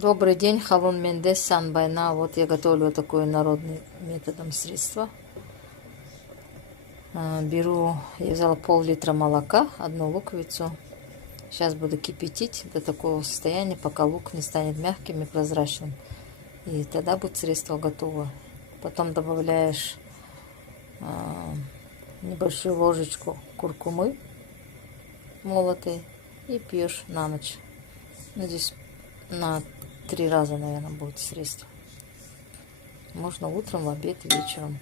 Добрый день, Халун Мендес, Сан Байна. Вот я готовлю вот такое народным методом средство. Беру, я взяла пол-литра молока, одну луковицу. Сейчас буду кипятить до такого состояния, пока лук не станет мягким и прозрачным. И тогда будет средство готово. Потом добавляешь небольшую ложечку куркумы молотой и пьешь на ночь. Ну, здесь на 3 раза, наверное, будет средство. Можно утром, в обед и вечером.